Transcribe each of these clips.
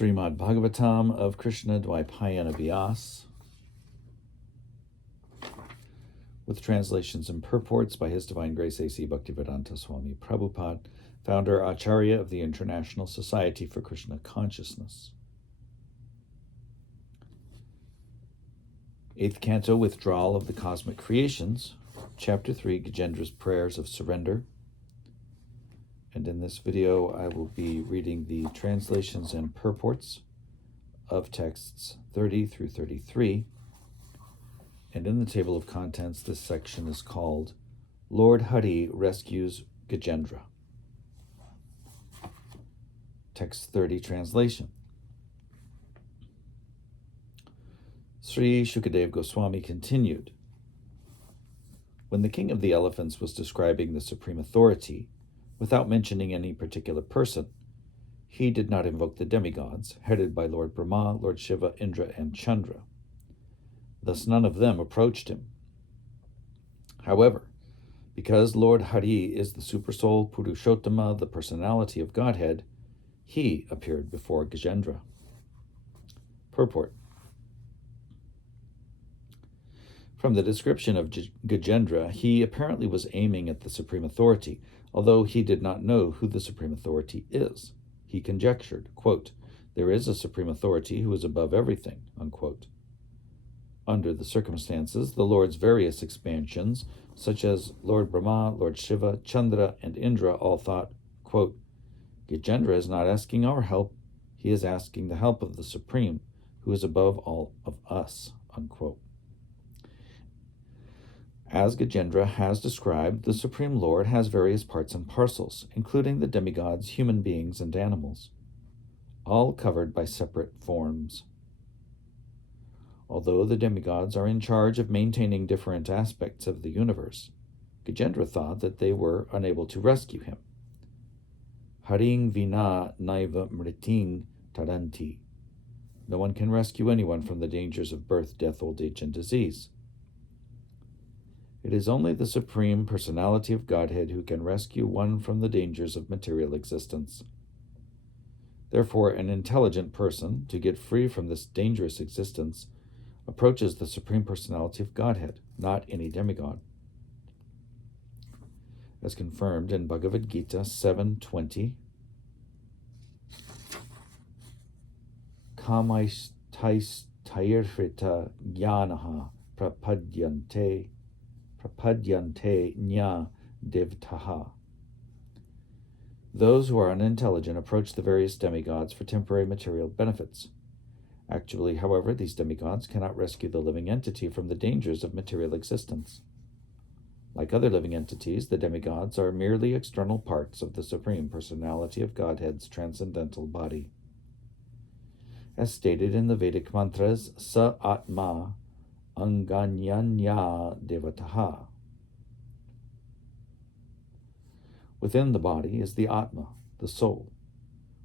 Śrīmad Bhāgavatam of Krishna Dvaipayana Vyas, with translations and purports by His Divine Grace A.C. Bhaktivedanta Swami Prabhupada, founder Acharya of the International Society for Krishna Consciousness. 8th Canto, Withdrawal of the Cosmic Creations, Chapter 3, Gajendra's Prayers of Surrender. And in this video, I will be reading the translations and purports of texts 30 through 33. And in the table of contents, this section is called Lord Hari Rescues Gajendra. Text 30 translation. Sri Shukadev Goswami continued, when the king of the elephants was describing the supreme authority, without mentioning any particular person, he did not invoke the demigods, headed by Lord Brahma, Lord Shiva, Indra, and Chandra. Thus none of them approached him. However, because Lord Hari is the Supersoul Purushottama, the personality of Godhead, he appeared before Gajendra. Purport. From the description of Gajendra, he apparently was aiming at the supreme authority, although he did not know who the supreme authority is. He conjectured, quote, there is a supreme authority who is above everything, unquote. Under the circumstances, the Lord's various expansions, such as Lord Brahma, Lord Shiva, Chandra, and Indra, all thought, quote, Gajendra is not asking our help, he is asking the help of the Supreme, who is above all of us, unquote. As Gajendra has described, the Supreme Lord has various parts and parcels, including the demigods, human beings, and animals, all covered by separate forms. Although the demigods are in charge of maintaining different aspects of the universe, Gajendra thought that they were unable to rescue him. Haring vina naiva mriting taranti. No one can rescue anyone from the dangers of birth, death, old age, and disease. It is only the Supreme Personality of Godhead who can rescue one from the dangers of material existence. Therefore, an intelligent person, to get free from this dangerous existence, approaches the Supreme Personality of Godhead, not any demigod. As confirmed in Bhagavad Gita 7:20, Kamaistairhrita jnanaha prapadyante nya devtaha. Those who are unintelligent approach the various demigods for temporary material benefits. Actually, however, these demigods cannot rescue the living entity from the dangers of material existence. Like other living entities, the demigods are merely external parts of the Supreme Personality of Godhead's transcendental body. As stated in the Vedic mantras, Sa Atma Anganyanya Devataha. Within the body is the Atma, the soul,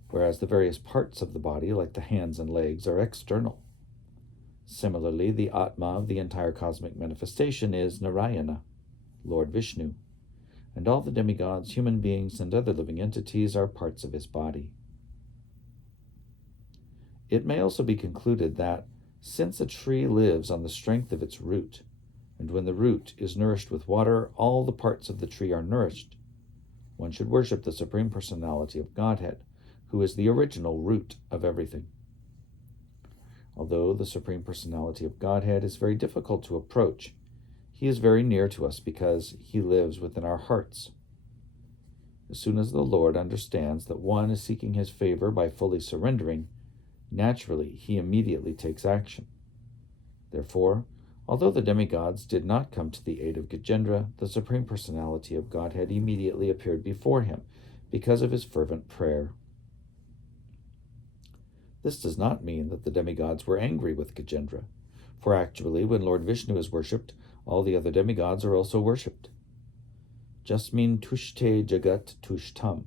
whereas the various parts of the body, like the hands and legs, are external. Similarly, the Atma of the entire cosmic manifestation is Narayana, Lord Vishnu, and all the demigods, human beings, and other living entities are parts of his body. It may also be concluded that, since a tree lives on the strength of its root, and when the root is nourished with water, all the parts of the tree are nourished, one should worship the Supreme Personality of Godhead, who is the original root of everything. Although the Supreme Personality of Godhead is very difficult to approach, he is very near to us because he lives within our hearts. As soon as the Lord understands that one is seeking his favor by fully surrendering, naturally, he immediately takes action. Therefore, although the demigods did not come to the aid of Gajendra, the Supreme Personality of Godhead immediately appeared before him because of his fervent prayer. This does not mean that the demigods were angry with Gajendra, for actually, when Lord Vishnu is worshipped, all the other demigods are also worshipped. Jasmin tushte jagat tushtam.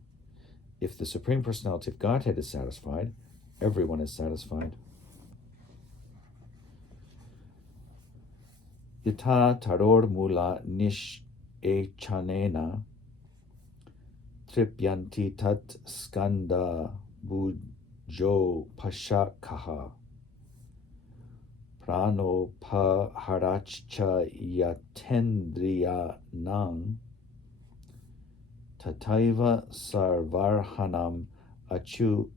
If the Supreme Personality of Godhead is satisfied, everyone is satisfied. Yatha taror mula nish tripyanti tat skanda jo pashakaha prano paharachcha yatendriya nang tataiva sarvarhanam achuteja.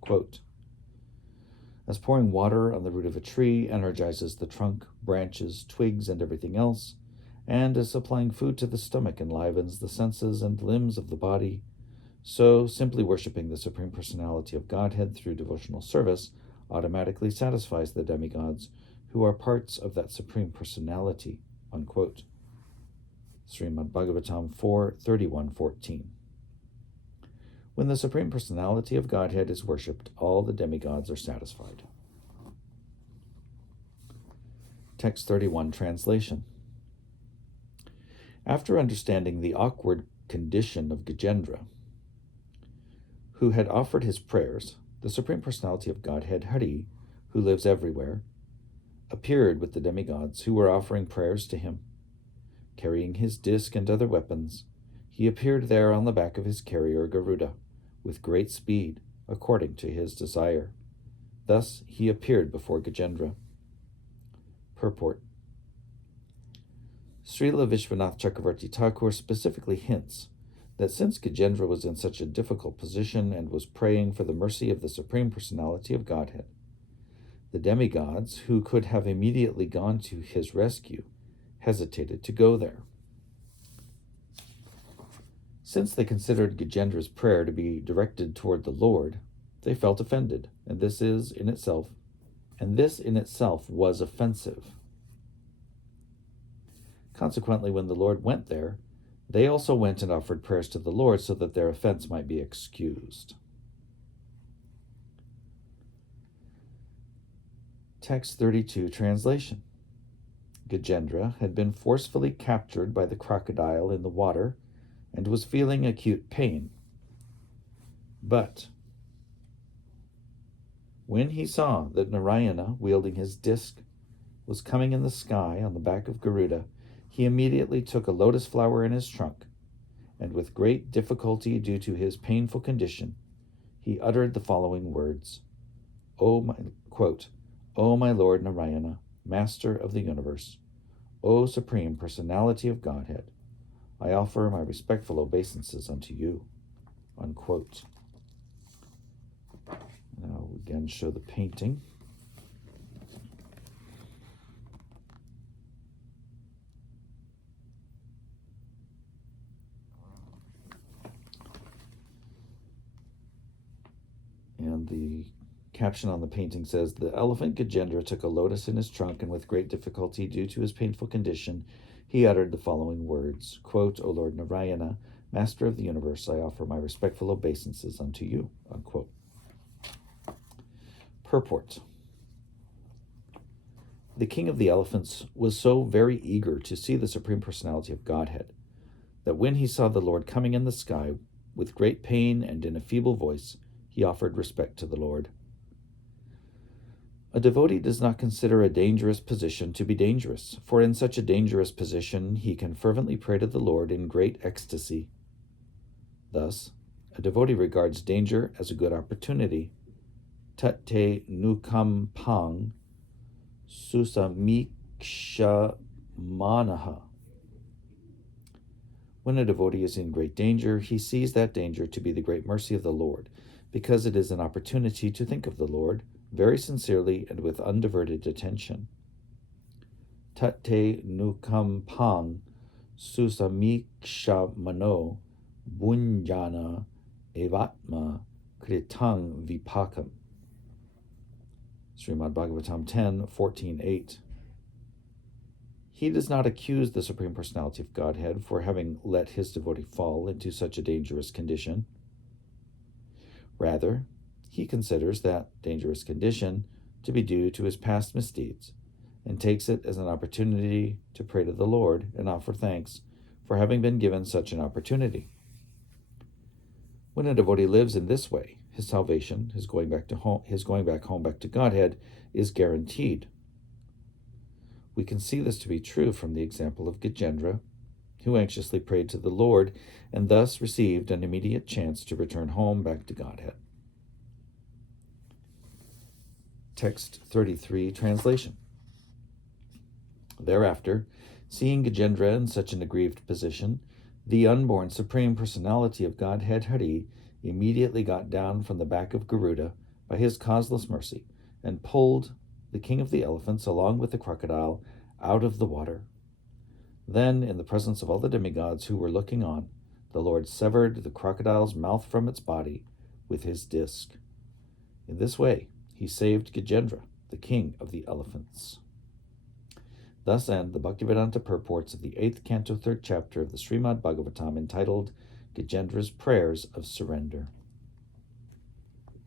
Quote, as pouring water on the root of a tree energizes the trunk, branches, twigs, and everything else, and as supplying food to the stomach enlivens the senses and limbs of the body, so simply worshiping the Supreme Personality of Godhead through devotional service automatically satisfies the demigods who are parts of that Supreme Personality. Unquote. Śrīmad Bhāgavatam 4:31-14. When the Supreme Personality of Godhead is worshipped, all the demigods are satisfied. Text 31 translation. After understanding the awkward condition of Gajendra, who had offered his prayers, the Supreme Personality of Godhead, Hari, who lives everywhere, appeared with the demigods who were offering prayers to him. Carrying his disc and other weapons, he appeared there on the back of his carrier Garuda, with great speed, according to his desire. Thus he appeared before Gajendra. Purport. Srila Vishwanath Chakravarti Thakur specifically hints that since Gajendra was in such a difficult position and was praying for the mercy of the Supreme Personality of Godhead, the demigods, who could have immediately gone to his rescue, hesitated to go there. Since they considered Gajendra's prayer to be directed toward the Lord, they felt offended, and this in itself was offensive. Consequently, when the Lord went there, they also went and offered prayers to the Lord so that their offense might be excused. Text 32 translation. Gajendra had been forcefully captured by the crocodile in the water and was feeling acute pain. But when he saw that Narayana, wielding his disc, was coming in the sky on the back of Garuda, he immediately took a lotus flower in his trunk, and with great difficulty due to his painful condition, he uttered the following words, O my Lord Narayana, Master of the universe, O Supreme Personality of Godhead, I offer my respectful obeisances unto you. Unquote. Now we again show the painting. And the caption on the painting says, the elephant Gajendra took a lotus in his trunk, and with great difficulty due to his painful condition, he uttered the following words, quote, O Lord Narayana, Master of the universe, I offer my respectful obeisances unto you. Unquote. Purport. The king of the elephants was so very eager to see the Supreme Personality of Godhead that when he saw the Lord coming in the sky with great pain and in a feeble voice, he offered respect to the Lord. A devotee does not consider a dangerous position to be dangerous, for in such a dangerous position he can fervently pray to the Lord in great ecstasy. Thus, a devotee regards danger as a good opportunity. Tate nukam pang susamiksha manaha. When a devotee is in great danger, he sees that danger to be the great mercy of the Lord, because it is an opportunity to think of the Lord very sincerely and with undiverted attention. Tate nukam pang susamiksha mano bunjana evatma kritang vipakam. Śrīmad Bhāgavatam 10:14-8. He does not accuse the Supreme Personality of Godhead for having let his devotee fall into such a dangerous condition. Rather, he considers that dangerous condition to be due to his past misdeeds, and takes it as an opportunity to pray to the Lord and offer thanks for having been given such an opportunity. When a devotee lives in this way, his salvation, his going back home back to Godhead, is guaranteed. We can see this to be true from the example of Gajendra, who anxiously prayed to the Lord and thus received an immediate chance to return home back to Godhead. Text 33, translation. Thereafter, seeing Gajendra in such an aggrieved position, the unborn Supreme Personality of Godhead Hari immediately got down from the back of Garuda by his causeless mercy and pulled the king of the elephants along with the crocodile out of the water. Then, in the presence of all the demigods who were looking on, the Lord severed the crocodile's mouth from its body with his disc. In this way, he saved Gajendra, the king of the elephants. Thus end the Bhaktivedanta purports of the 8th canto, 3rd chapter of the Śrīmad Bhāgavatam, entitled Gajendra's Prayers of Surrender.